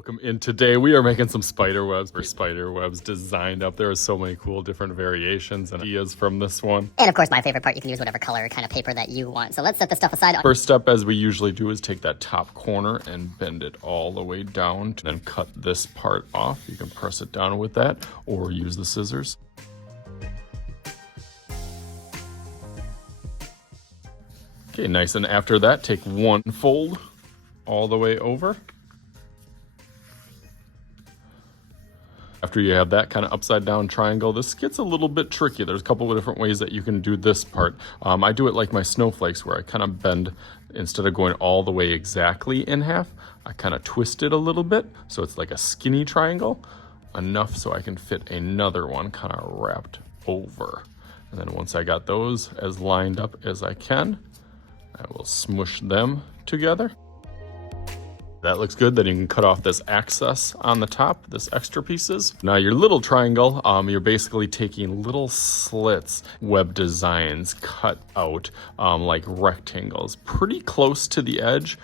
Welcome in. Today we are making some spider webs for spider webs designed up. There are so many cool different variations and ideas from this one. And of course, my favorite part, you can use whatever color kind of paper that you want. So let's set this stuff aside. First step, as we usually do, is take that top corner and bend it all the way down, and then cut this part off. You can press it down with that or use the scissors. Okay, nice. And after that, take one fold all the way over. After you have that kind of upside down triangle, this gets a little bit tricky. There's a couple of different ways that you can do this part. I do it like my snowflakes, where I kind of bend, instead of going all the way exactly in half, I kind of twist it a little bit. So it's like a skinny triangle, enough so I can fit another one kind of wrapped over. And then once I got those as lined up as I can, I will smush them together. That looks good. Then you can cut off this excess on the top, this extra pieces. Now your little triangle, you're basically taking little slits, web designs cut out like rectangles, pretty close to the edge.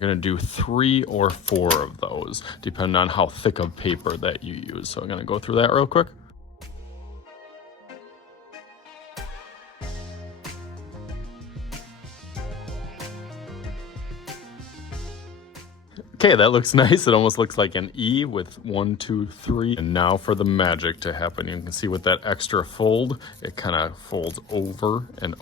You're gonna do 3 or 4 of those, depending on how thick of paper that you use. So I'm gonna go through that real quick. Okay, that looks nice. It almost looks like an E with 1, 2, 3. And now for the magic to happen. You can see with that extra fold, it kind of folds over, and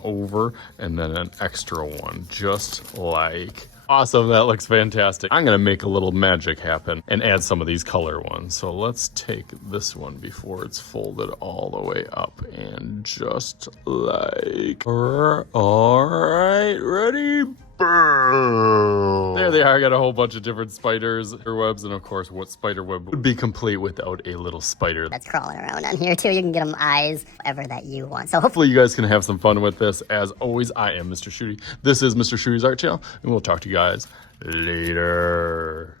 then an extra one, just like. Awesome, that looks fantastic. I'm gonna make a little magic happen and add some of these color ones. So let's take this one before it's folded all the way up, and just like, all right, ready? Boom. There they are. I got a whole bunch of different spiders, webs, and of course, what spider web would be complete without a little spider That's crawling around on here too. You can get them eyes, whatever that you want. So hopefully you guys can have some fun with this. As always, I am Mr. Shooty. This is Mr. Shooty's Art Channel, and we'll talk to you guys later.